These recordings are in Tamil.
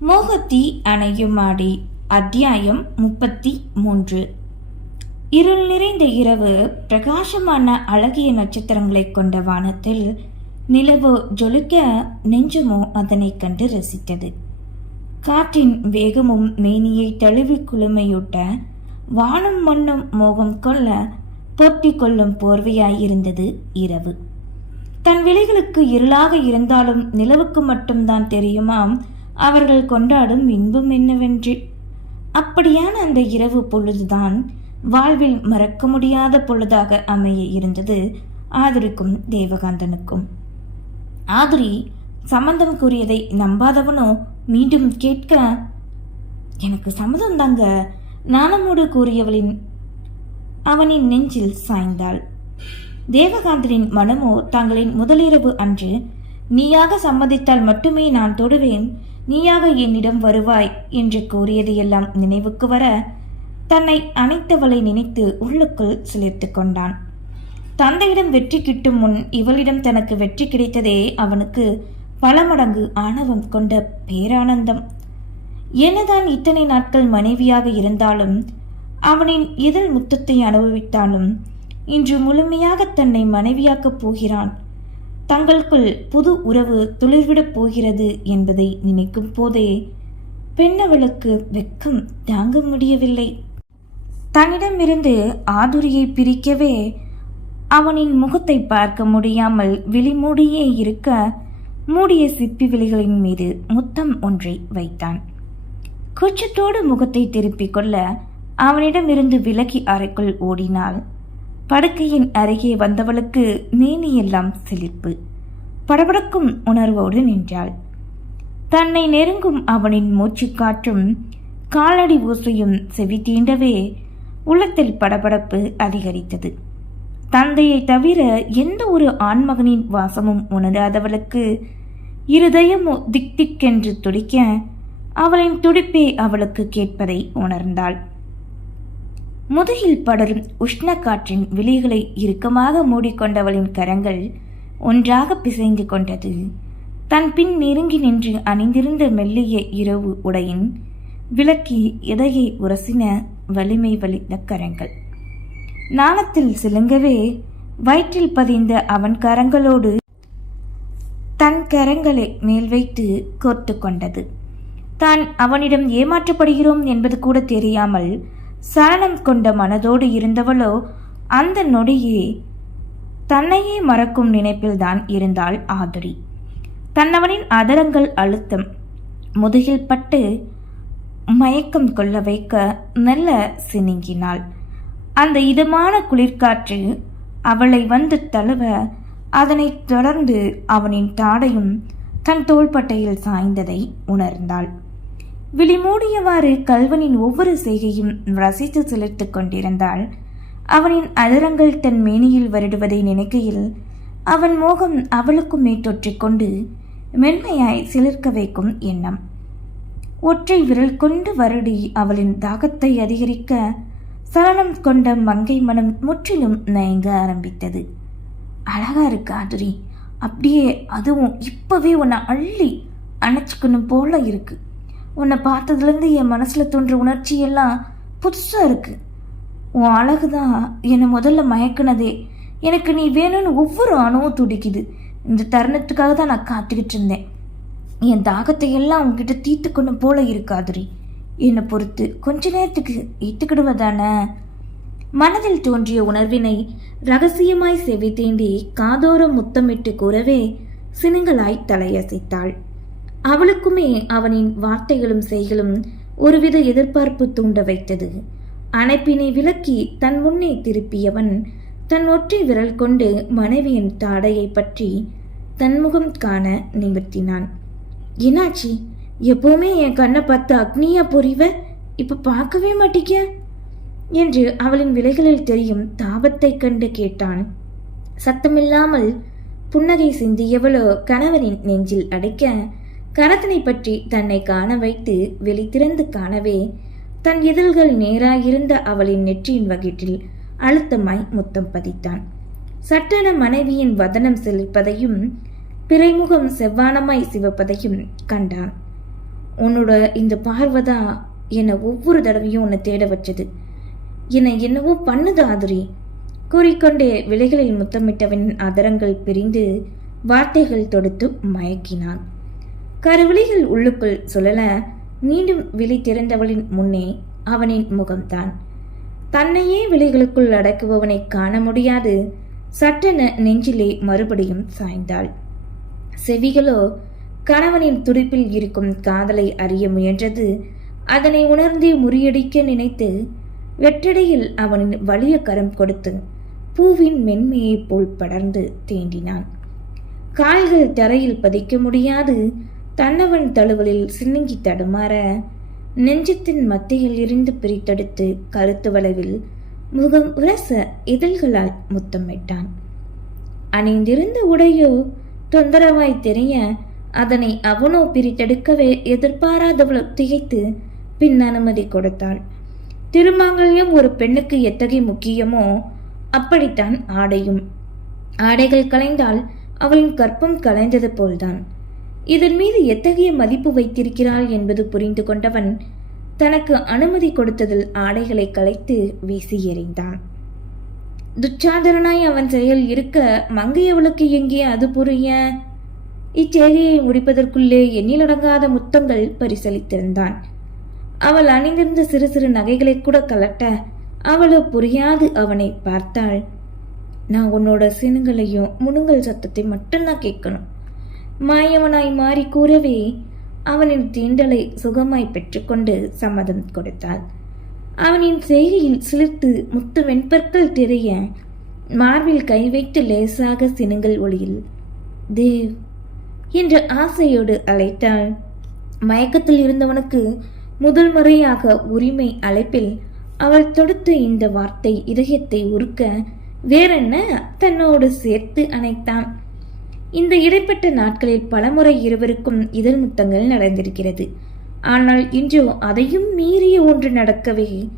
மோகத்தி அணையுமாடி அத்தியாயம் முப்பத்தி மூன்று. இருள் நிறைந்த இரவு பிரகாசமான அழகிய நட்சத்திரங்களைக் கொண்ட வானத்தில் நிலவு ஜொலிக்க நெஞ்சமோ அதனை கண்டு ரசித்தது. காற்றின் வேகமும் மேனியை தழுவி குளுமையூட்ட வானம் மண்ணும் மோகம் கொள்ள பொட்டி கொள்ளும் போர்வையாயிருந்தது இரவு. தன் விலைகளுக்கு இருளாக இருந்தாலும் நிலவுக்கு மட்டும்தான் தெரியுமாம் அவர்கள் கொண்டாடும் இன்பம் என்னவென்று. அப்படியான அந்த இரவு பொழுதுதான் வாழ்வில் மறக்க முடியாத பொழுதாக அமைய இருந்தது ஆதரிக்கும் தேவகாந்தனுக்கும். ஆதிரி சம்மந்தம் கூறியதை நம்பாதவனோ மீண்டும் கேட்க எனக்கு சம்மதம் தாங்க. நாணமோடு கூறியவளின் அவனின் நெஞ்சில் சாய்ந்தாள். தேவகாந்தனின் மனமோ தங்களின் முதலிரவு அன்று நீயாக சம்மதித்தால் மட்டுமே நான் தொடுவேன். நீயாக என்னிடம் வருவாய் என்று கூறியது நினைவுக்கு வர தன்னை அணைத்தவளை நினைத்து உள்ளுக்குள் சிலிர்த்து கொண்டான். தந்தையிடம் வெற்றி கிட்டும் முன் இவளிடம் தனக்கு வெற்றி கிடைத்ததே அவனுக்கு பல மடங்கு ஆணவம் கொண்ட பேரானந்தம். என்னதான் இத்தனை நாட்கள் மனைவியாக இருந்தாலும் அவனின் இதழ் முத்தத்தை அனுபவித்தாலும் இன்று முழுமையாக தன்னை மனைவியாக்கப் போகிறான். தங்களுக்குள் புது உறவு துளிர்விடப் போகிறது என்பதை நினைக்கும் போதே பெண்ணவளுக்கு வெக்கம் தாங்க முடியவில்லை. தன்னிடமிருந்து ஆதுரியை பிரிக்கவே அவனின் முகத்தை பார்க்க முடியாமல் விழிமூடியே இருக்க மூடிய சிப்பி விழிகளின் மீது முத்தம் ஒன்றை வைத்தான். கூச்சத்தோடு முகத்தை திருப்பிக் கொள்ள அவனிடமிருந்து விலகி அறைக்குள் ஓடினாள். படுக்கையின் அருகே வந்தவளுக்கு மேனியெல்லாம் சிலிர்ப்பு. படபடக்கும் உணர்வோடு நின்றாள். தன்னை நெருங்கும் அவனின் மூச்சுக்காற்றும் காலடி ஊசையும் செவி தீண்டவே உள்ளத்தில் படபடப்பு அதிகரித்தது. தந்தையை தவிர எந்த ஒரு ஆண்மகனின் வாசமும் உணராதவளுக்கு இருதயமோ திக் திக்கென்று துடிக்க அவளின் துடிப்பே அவளுக்கு கேட்பதை உணர்ந்தாள். முதுகில் படரும் உஷ்ண காற்றின் விழிகளை இறுக்கமாக மூடிக்கொண்டவளின் கரங்கள் ஒன்றாக பிசைந்து கொண்டது. தன் பின் நெருங்கி நின்று அணிந்திருந்த மெல்லிய இரவு உடையின் விளக்கி இதையை உரசின வலிமை வலித்த கரங்கள். நாணத்தில் சிலுங்கவே வயிற்றில் பதிந்த அவன் கரங்களோடு தன் கரங்களை மேல் வைத்து கோர்த்து கொண்டது. தான் அவனிடம் ஏமாற்றப்படுகிறோம் என்பது கூட தெரியாமல் சரணம் கொண்ட மனதோடு இருந்தவளோ அந்த நொடியே தன்னையே மறக்கும் நினைப்பில்தான் இருந்தாள் ஆதுரி. தன்னவனின் அதரங்கள் அழுத்தம் முதுகில் பட்டு மயக்கம் கொள்ள வைக்க நல்ல சினுங்கினாள். அந்த இதமான குளிர்காற்று அவளை வந்து தழுவ அதனைத் தொடர்ந்து அவனின் தாடையும் தன் தோள்பட்டையில் சாய்ந்ததை உணர்ந்தாள். விழிமூடியவாறு கல்வனின் ஒவ்வொரு செய்கையும் ரசித்து சிலிர்த்து கொண்டிருந்தாள். அவனின் அதிரங்கள் தன் மேனியில் வருடுவதை நினைக்கையில் அவன் மோகம் அவளுக்குமே தொற்றிக்கொண்டு மென்மையாய் சிலிர்க்க வைக்கும் எண்ணம். ஒற்றை விரல் கொண்டு வருடி அவளின் தாகத்தை அதிகரிக்க சலனம் கொண்ட மங்கை மனம் முற்றிலும் நயங்க ஆரம்பித்தது. அழகா இருக்கு ஆதுரி. அப்படியே அதுவும் இப்பவே உன்னை அள்ளி அணைச்சிக்கணும் போல இருக்கு. உன்னை பார்த்ததுலேருந்து என் மனசில் தோன்ற உணர்ச்சியெல்லாம் புதுசாக இருக்குது உன் அழகு தான் என்னை முதல்ல மயக்கினதே. எனக்கு நீ வேணும்னு ஒவ்வொரு அணுவும் துடிக்குது. இந்த தருணத்துக்காக தான் நான் காத்துக்கிட்டு இருந்தேன். என் தாகத்தை எல்லாம் உங்ககிட்ட தீர்த்துக்கணும் போல இருக்காதுரி என்னை பொறுத்து கொஞ்ச நேரத்துக்கு ஏற்றுக்கிடுவதானே மனதில் தோன்றிய உணர்வினை ரகசியமாய் செவி தேண்டி காதோரம் முத்தமிட்டு கூறவே சினுங்களாய் தலையசைத்தாள். அவளுக்குமே அவனின் வார்த்தைகளும் செய்களும் ஒருவித எதிர்பார்ப்பு தூண்ட வைத்தது. அணைப்பினை விலக்கி தன் முன்னே திருப்பியவன் தன் ஒற்றை விரல் கொண்டு மனைவியின் தாடையை பற்றி தன்முகம் காண நிமிர்த்தினான் என்னாச்சி? எப்பவுமே என் கண்ணை பார்த்து அக்னியா பொறிவ? இப்ப பார்க்கவே மாட்டிக்க என்று அவளின் விலைகளில் தெரியும் தாபத்தை கண்டு கேட்டான். சத்தமில்லாமல் புன்னகை சிந்தியவளோ கணவனின் நெஞ்சில் அடைக்க கணத்தனை பற்றி தன்னை காண வைத்து வெளித்திறந்து காணவே தன் இதழ்கள் நேராயிருந்த அவளின் நெற்றியின் வகிட்டில் அழுத்தமாய் முத்தம் பதித்தான். சட்டென மனைவியின் வதனம் செழிப்பதையும் பிறைமுகம் செவ்வானமாய் சிவப்பதையும் கண்டான். உன்னோட இந்த பார்வதா என்னை ஒவ்வொரு தடவையும் உன்னை தேட வச்சது. என்னை என்னவோ பண்ணுது கூறிக்கொண்டே விலைகளில் முத்தமிட்டவன் அதரங்கள் பிரிந்து வார்த்தைகள் தொடுத்து மயக்கினான். கருவிழிகள் உள்ளுக்குள் சொல்லல மீண்டும் விழி திறந்தவளின் முன்னே அவனின் முகம்தான். தன்னையே விழிகளுக்குள் அடக்குபவனை காண முடியாது. சட்டென நெஞ்சிலே மறுபடியும் சாய்ந்தாள். செவிகளோ கணவனின் துடிப்பில் இருக்கும் காதலை அறிய முயன்றது. அதனை உணர்ந்தே முறியடிக்க நினைத்து வெற்றடையில் அவனின் வலிய கரம் கொடுத்து பூவின் மென்மையைப் போல் படர்ந்து தேண்டினான். கால்கள் தரையில் பதிக்க முடியாது. தன்னவன் தழுவலில் சினுங்கி தடுமாற நெஞ்சத்தின் மத்தியில் இருந்து பிரித்தெடுத்து கருத்து வளைவில் முகம் உரச இதழ்களால் முத்தமிட்டான். அணிந்திருந்த உடையோ தொந்தரவாய் தெரிய அதனை அவனோ பிரித்தெடுக்கவே எதிர்பாராதவளோ திகைத்து பின் அனுமதி கொடுத்தாள். திருமாங்கல்யம் ஒரு பெண்ணுக்கு எத்தகைய முக்கியமோ அப்படித்தான் ஆடையும். ஆடைகள் கலைந்தால் அவளின் கற்பம் கலைந்தது போல்தான். இதன் மீது எத்தகைய மதிப்பு வைத்திருக்கிறாள் என்பது புரிந்து கொண்டவன் தனக்கு அனுமதி கொடுத்ததில் ஆடைகளை கலைத்து வீசி எறிந்தான். துச்சாதரனாய் அவன் செயல் இருக்க மங்கையவளுக்கு எங்கே அது புரிய? இச்செய்தியை முடிப்பதற்குள்ளே எண்ணிலடங்காத முத்தங்கள் பரிசளித்திருந்தான். அவள் அணிந்திருந்த சிறு சிறு நகைகளை கூட கலட்ட அவளோ புரியாது அவனை பார்த்தாள். நான் உன்னோட சினுங்களையும் முணுங்கல் சத்தத்தை மட்டும்தான் கேட்கணும். மாயவனாய் மாறி கூறவே அவனின் தீண்டலை சுகமாய் பெற்றுக்கொண்டு சம்மதம் கொடுத்தாள். அவனின் செய்கையில் சிலிர்த்து முத்து வெண்பற்கள் திரைய மார்பில் கை வைத்து லேசாக சினுங்கள் ஒளியில் தேவ் என்ற ஆசையோடு அழைத்தாள். மயக்கத்தில் இருந்தவனுக்கு முதல் முறையாக உரிமை அழைப்பில் அவள் தொடுத்த இந்த வார்த்தை இதயத்தை உருக்க வேறென்ன தன்னோடு சேர்த்து அணைத்தான். இந்த இடைப்பட்ட நாட்களில் பலமுறை இருவருக்கும் இதழ் முத்தங்கள் நடந்திருக்கிறது. ஆனால் இன்றோ அதையும் மீறிய ஒன்று நடக்கவே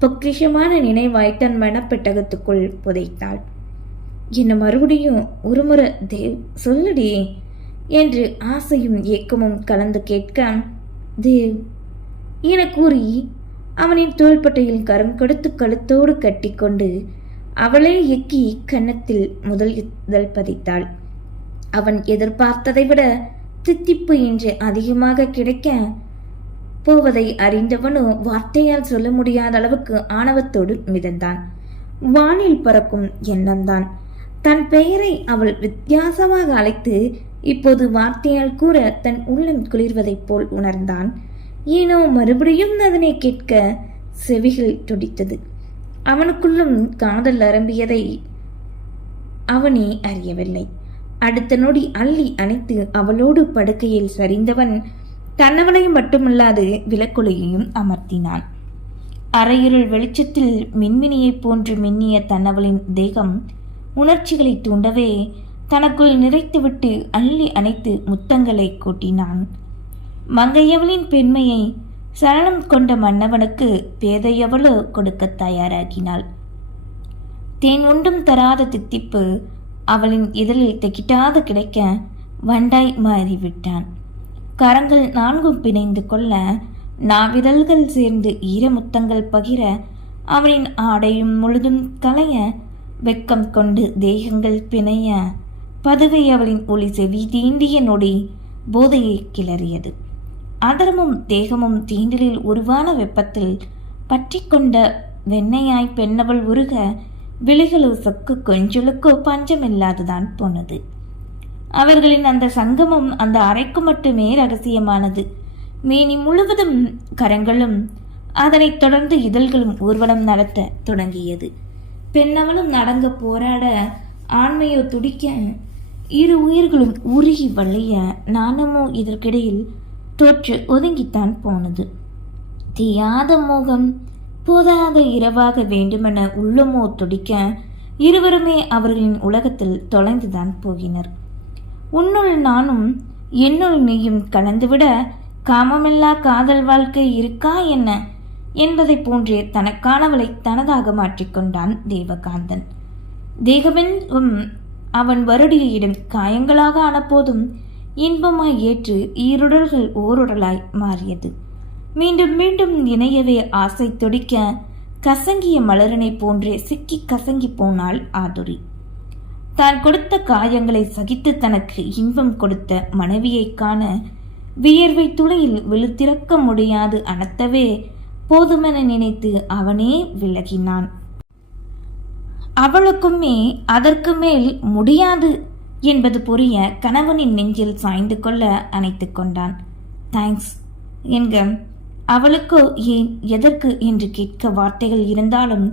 பொக்கிஷமான நினைவாய் தன் மனப்பெட்டகத்துக்குள் புதைத்தாள். என்ன மறுபடியும் ஒருமுறை தேவ் சொல்லுடி என்று ஆசையும் ஏக்கமும் கலந்து கேட்க தேவ். என கூறி அவனின் தோள்பட்டையில் கரம் கொடுத்து கழுத்தோடு கட்டிக்கொண்டு அவளே எக்கி கன்னத்தில் முதல் இதழ் பதித்தாள். அவன் எதிர்பார்த்ததை விட தித்திப்பு இன்று அதிகமாக கிடைக்க போவதை அறிந்தவனோ வார்த்தையால் சொல்ல முடியாத அளவுக்கு ஆணவத்தோடு மிதந்தான். வானில் பறக்கும் எண்ணம்தான். தன் பெயரை அவள் வித்தியாசமாக அழைத்து இப்போது வார்த்தையால் கூற தன் உள்ளம் குளிர்வதைப் போல் உணர்ந்தான். ஏனோ மறுபடியும் அதனை கேட்க செவிகள் துடித்தது. அவனுக்குள்ளும் காதல் அரம்பியதை அவனே அறியவில்லை. அடுத்த நொடி அள்ளி அணைத்து அவளோடு படுக்கையில் சரிந்தவன் தன்னவளையும் மட்டுமல்லாது விளக்குலையையும் அமர்த்தினான். அரையிருள் வெளிச்சத்தில் மின்மினியைப் போன்று மின்னிய தன்னவளின் தேகம் உணர்ச்சிகளை தூண்டவே தனக்குள் நிறைத்துவிட்டு அள்ளி அணைத்து முத்தங்களை கூட்டினான். மங்கையவளின் பெண்மையை சரணம் கொண்ட மன்னவனுக்கு பேதையவளோ கொடுக்க தயாராகினாள். தேன் ஒன்றும் தராத தித்திப்பு அவளின் இதழில் திகிட்டாது கிடைக்க வண்டாய் மாறிவிட்டான். கரங்கள் நான்கும் பிணைந்து கொள்ள நாவிதழ்கள் சேர்ந்து ஈரமுத்தங்கள் பகிர அவனின் ஆடையும் முழுதும் களைய வெக்கம் கொண்டு தேகங்கள் பிணைய பதுவை அவளின் ஒளி செவி தீண்டிய நொடி போதையை கிளறியது. அதரமும் தேகமும் தீண்டலில் உருவான வெப்பத்தில் பற்றி கொண்ட வெண்ணையாய் பெண்ணவள் உருக விழிகளோ சொக்கு கொஞ்சலுக்கோ பஞ்சமில்லாதுதான் போனது. அவர்களின் அந்த சங்கமம் அந்த அறைக்கு மட்டுமே ரகசியமானது. மேனி முழுவதும் கரங்களும் அதனைத் தொடர்ந்து இதழ்களும் ஊர்வலம் நடத்த தொடங்கியது. பெண்ணவளும் நடங்க போராட ஆண்மையோ துடிக்க இரு உயிர்களும் உருகி வளைய நாணமோ இதற்கிடையில் தோற்று ஒதுங்கித்தான் போனது. தீயாத மோகம் போதாத இரவாக வேண்டுமென உள்ளமோ துடிக்க இருவருமே அவர்களின் உலகத்தில் தொலைந்துதான் போகினர். உன்னுள் நானும் என்னுள் நீயும் கலந்துவிட காமமில்லா காதல் வாழ்க்கை இருக்கா என்ன? என்பதை போன்றே தனக்கானவளை தனதாக மாற்றிக்கொண்டான் தேவகாந்தன். தேகமென்றும் அவன் வருடியிடம் காயங்களாக ஆனபோதும் இன்பமாய் ஏற்று ஈருடல்கள் ஓருடலாய் மாறியது. மீண்டும் மீண்டும் இணையவே ஆசை துடிக்க கசங்கிய மலரனை போன்றே சிக்கி கசங்கி போனாள் ஆதுரி. தான் கொடுத்த காயங்களை சகித்து தனக்கு இன்பம் கொடுத்த மனைவியைக் காண வியர்வை துளையில் விழுத்திறக்க முடியாது அனத்தவே போதுமென நினைத்து அவனே விலகினான். அவளுக்குமே அதற்கு மேல் முடியாது என்பது புரிய கணவனின் நெஞ்சில் சாய்ந்து கொள்ள அணைத்து கொண்டான். தேங்க்ஸ் என்க அவளுக்கோ ஏன் எதற்கு என்று கேட்க வார்த்தைகள் இருந்தாலும்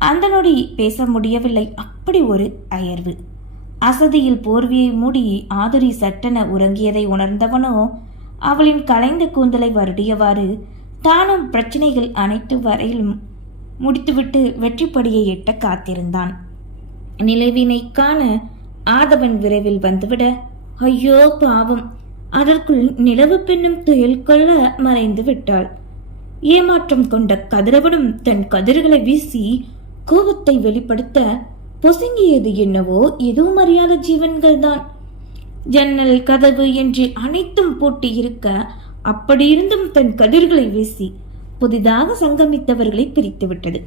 அந்த நொடி பேச முடியவில்லை. அப்படி ஒரு அயர்வு. அசதியில் போர்வியை மூடி ஆதுரி சட்டென உறங்கியதை உணர்ந்தவனோ அவளின் கலைந்த கூந்தலை வருடியவாறு தானும் பிரச்சனைகள் அனைத்து வரையிலும் முடித்துவிட்டு வெற்றிப்படியை எட்ட காத்திருந்தான். நிலவினை காண ஆதவன் விரைவில் வந்துவிட ஐயோ பாவம்! அதற்குள் நிலவு பெண்ணும் துயில் கொள்ள மறைந்து விட்டாள். ஏமாற்றம் கொண்ட கதிரவனும் தன் கதிர்களை வீசி கோபத்தை வெளிப்படுத்த பொசுங்கியது என்னவோ எதுவும் அறியாத ஜீவன்கள்தான். ஜன்னல் கதவு என்று அனைத்தும் பூட்டி இருக்க அப்படியிருந்தும் தன் கதிர்களை வீசி புதிதாக சங்கமித்தவர்களை பிரித்து விட்டது.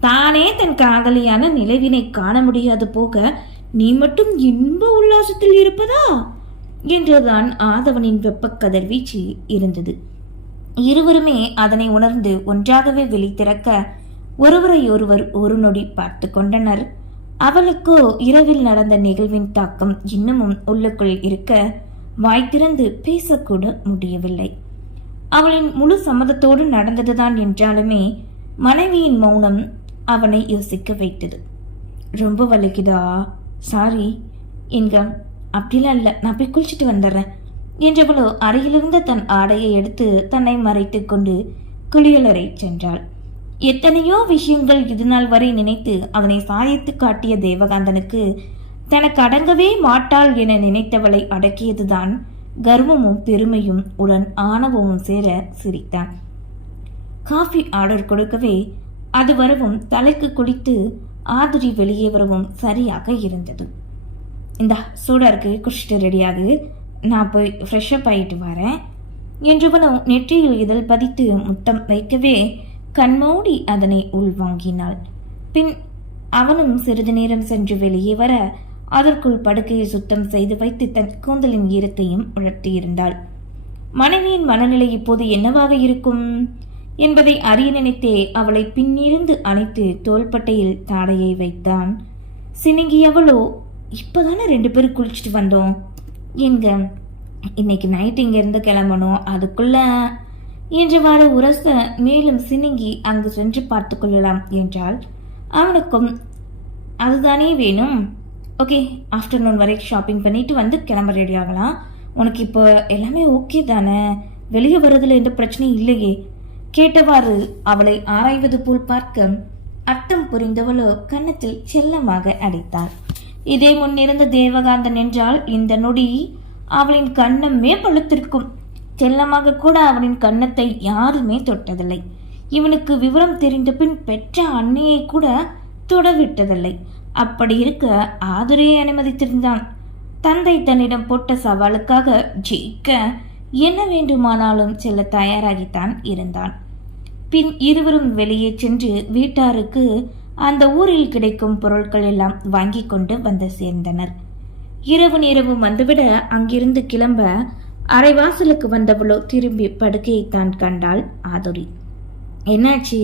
தானே தன் காதலியான நிலவினை காண முடியாது போக நீ மட்டும் இன்ப உல்லாசத்தில் இருப்பதா? என்றுதான் ஆதவனின் வெப்பக்கதர் வீச்சு இருந்தது. இருவருமே அதனை உணர்ந்து ஒன்றாகவே வெளித்திறக்க ஒருவரை ஒருவர் ஒரு நொடி பார்த்து கொண்டனர். அவளுக்கோ இரவில் நடந்த நிகழ்வின் தாக்கம் இன்னமும் உள்ளுக்குள் இருக்க வாய் திறந்து பேசக்கூட முடியவில்லை. அவளின் முழு சம்மதத்தோடு நடந்ததுதான் என்றாலுமே மனைவியின் மௌனம் அவனை யோசிக்க வைத்தது. ரொம்ப வலிக்குதா? சாரி என்க அப்படிலாம் இல்லை. நான் போய் குளிச்சுட்டு வந்துடுறேன். என்றவளோ அறையிலிருந்த தன் ஆடையை எடுத்து தன்னை மறைத்து கொண்டு குளியலறை சென்றாள். எத்தனையோ விஷயங்கள் இதுநாள் வரை நினைத்து அவனை சாயத்து காட்டிய தேவகாந்தனுக்கு தனக்கு அடங்கவே மாட்டாள் என நினைத்தவளை அடக்கியதுதான் கர்வமும் பெருமையும் உடன் ஆணவமும் சேர சிரித்தான். காஃபி ஆர்டர் கொடுக்கவே அது வரவும் தலைக்கு குடித்து ஆதுரி வெளியே வரவும் சரியாக இருந்தது. இந்த சூடாக இருக்குது குடிச்சிட்டு ரெடியாகு நான் போய் ஃப்ரெஷ்அப் ஆகிட்டு வரேன். என்றவனும் நெற்றியில் இதழ் பதித்து முத்தம் வைக்கவே கண்மூடி அதனை உள்வாங்கினாள் பின் அவனும் சிறிது நேரம் சென்று வெளியே வர அதற்குள் படுக்கையை சுத்தம் செய்து வைத்து தன் கூந்தலின் ஈரத்தையும் உணர்த்தியிருந்தாள் மனைவியின் மனநிலை இப்போது என்னவாக இருக்கும் என்பதை அறிய நினைத்தே அவளை பின்னிருந்து அணைத்து தோள்பட்டையில் தாடையை வைத்தான். சினுங்கியவளோ இப்போ தானே ரெண்டு பேரும் குளிச்சுட்டு வந்தோம். எங்க? இன்னைக்கு நைட் இங்கேருந்து கிளம்பணும். அதுக்குள்ள என்றவாறு உரச மேலும் சினுங்கி அங்கு சென்று பார்த்து கொள்ளலாம் என்றால் அவனுக்கும் அதுதானே வேணும். ஓகே ஆஃப்டர்நூன் வரைக்கும் ஷாப்பிங் பண்ணிட்டு வந்து கிளம்ப ரெடி ஆகலாம். உனக்கு இப்போ எல்லாமே ஓகே தானே? வெளியே வர்றதுல எந்த பிரச்சனையும் இல்லையே. கேட்டவாறு அவளை ஆராய்வது போல் பார்க்க அர்த்தம் புரிந்தவளோ கன்னத்தில் செல்லமாக அடைத்தாள். இதே முன்னிருந்த தேவகாந்தன் என்றால் இந்த நொடி அவளின் கண்ணமே பழுத்திருக்கும் செல்லமாக கூட அவனின் கன்னத்தை யாருமே தொட்டதில்லை. இவனுக்கு விவரம் தெரிந்த பின் பெற்ற அன்னையை கூட தொடவிட்டதில்லை. அப்படி இருக்க ஆதுரையை அனுமதித்திருந்தான். தந்தை தன்னிடம் போட்ட சவாலுக்காக ஜெயிக்க என்ன வேண்டுமானாலும் செல்ல தயாராகித்தான் இருந்தான். பின் இருவரும் வெளியே சென்று வீட்டாருக்கு அந்த ஊரில் கிடைக்கும் பொருட்கள் எல்லாம் வாங்கி கொண்டு வந்து சேர்ந்தனர். இரவு நேரவு வந்துவிட அங்கிருந்து கிளம்ப அரைவாசலுக்கு வந்தவளோ திரும்பி படுக்கையை தான் கண்டாள் ஆதுரி. என்னாச்சு?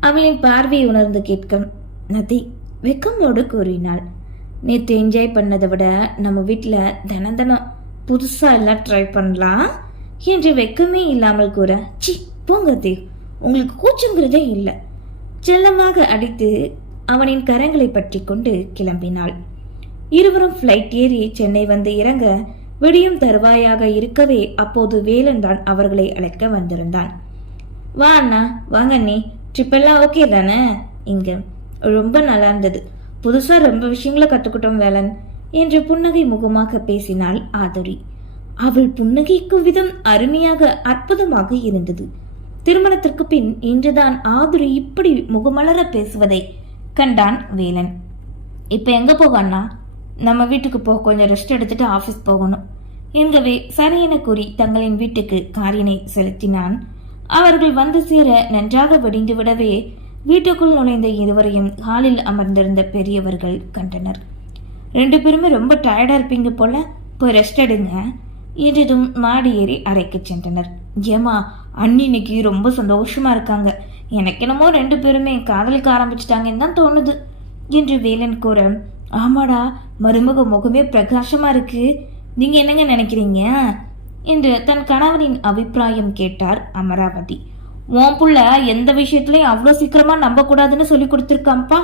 அவளின் பார்வையை உணர்ந்து கேட்க நதி வெக்கமோடு கூறினாள். நேற்று என்ஜாய் பண்ணதை விட நம்ம வீட்டில் தினம் தினம் புதுசாக எல்லாம் ட்ரை பண்ணலாம் என்று வெக்கமே இல்லாமல் கூற சி போங்க தேவ் உங்களுக்கு கூச்சங்கிறதே இல்லை. செல்லமாக அடித்து அவனின் கரங்களை பற்றி கொண்டு கிளம்பினாள். இருவரும் ஃப்ளைட் ஏறி சென்னை வந்து இறங்க விடியும் தருவாயாக இருக்கவே அப்போது வேலன் தான் அவர்களை அழைக்க வந்திருந்தான். வா அண்ணா வாங்க அண்ணி. ட்ரிப்பெல்லாம் ஓகே தானே? இங்க. ரொம்ப நல்லா இருந்தது. புதுசா ரொம்ப விஷயங்களை கத்துக்கிட்டோம் வேலன் என்று புன்னகை முகமாக பேசினாள் ஆதரி. அவள் புன்னகைக்கும் விதம் அருமையாக அற்புதமாக இருந்தது. திருமணத்திற்கு பின் இன்றுதான் ஆதுரி இப்படி முகமலர பேசுவதை கண்டான் வேலன். இப்போ எங்கே போக அண்ணா? நம்ம வீட்டுக்கு போ கொஞ்சம் ரெஸ்ட் எடுத்துட்டு ஆஃபீஸ் போகணும். என்கவே சரியென கூறி தங்களின் வீட்டுக்கு காரினை செலுத்தினான். அவர்கள் வந்து சேர நன்றாக வெடிந்து விடவே வீட்டுக்குள் நுழைந்த இருவரையும் ஹாலில் அமர்ந்திருந்த பெரியவர்கள் கண்டனர். ரெண்டு பேருமே ரொம்ப டயர்டா இருப்பீங்க போல போய் ரெஸ்ட் எடுங்க என்றதும் மாடி ஏறி அறைக்கு சென்றனர். ஏமா அண்ணி இன்னைக்கு ரொம்ப சந்தோஷமாக இருக்காங்க. எனக்கு என்னமோ ரெண்டு பேருமே காதலிக்க ஆரம்பிச்சிட்டாங்கன்னு தான் தோணுது என்று வேலன் கூற ஆமாடா மருமக முகமே பிரகாசமாக இருக்கு. நீங்கள் என்னங்க நினைக்கிறீங்க? என்று தன் கணவனின் அபிப்பிராயம் கேட்டார் அமராவதி. உன் புள்ள எந்த விஷயத்துலையும் அவ்வளோ சீக்கிரமாக நம்ப கூடாதுன்னு சொல்லி கொடுத்துருக்காம்ப்பா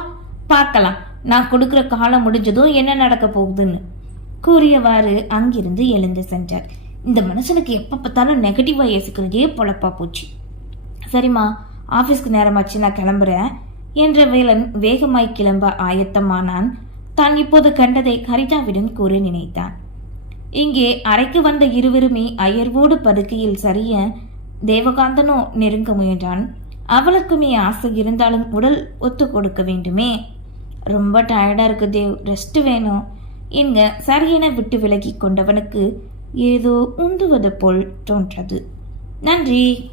பார்க்கலாம். நான் கொடுக்குற காலம் முடிஞ்சதும் என்ன நடக்க போகுதுன்னு. கூறியவாறு அங்கிருந்து எழுந்து சென்றார். இந்த மனுஷனுக்கு எப்போ பார்த்தாலும் நெகட்டிவாக யோசிக்கிறதே பொழப்பா போச்சு. சரிம்மா ஆஃபீஸ்க்கு நேரமாச்சு நான் கிளம்புறேன் என்ற வேலன் வேகமாய் கிளம்ப ஆயத்தமானான். தான் இப்போது கண்டதை ஹரிதாவிடம் கூற நினைத்தான். இங்கே அறைக்கு வந்த இருவருமே அயர்வோடு படுக்கையில் சரிய தேவகாந்தனோ நெருங்க முயன்றான். அவளுக்குமே ஆசை இருந்தாலும் உடல் ஒத்து கொடுக்க வேண்டுமே. ரொம்ப டயர்டாக இருக்கு தேவ் ரெஸ்ட் வேணும். என்க சரியென விட்டு விலகி கொண்டவனுக்கு ஏதோ உந்துவது போல் தோன்றது. நன்றி.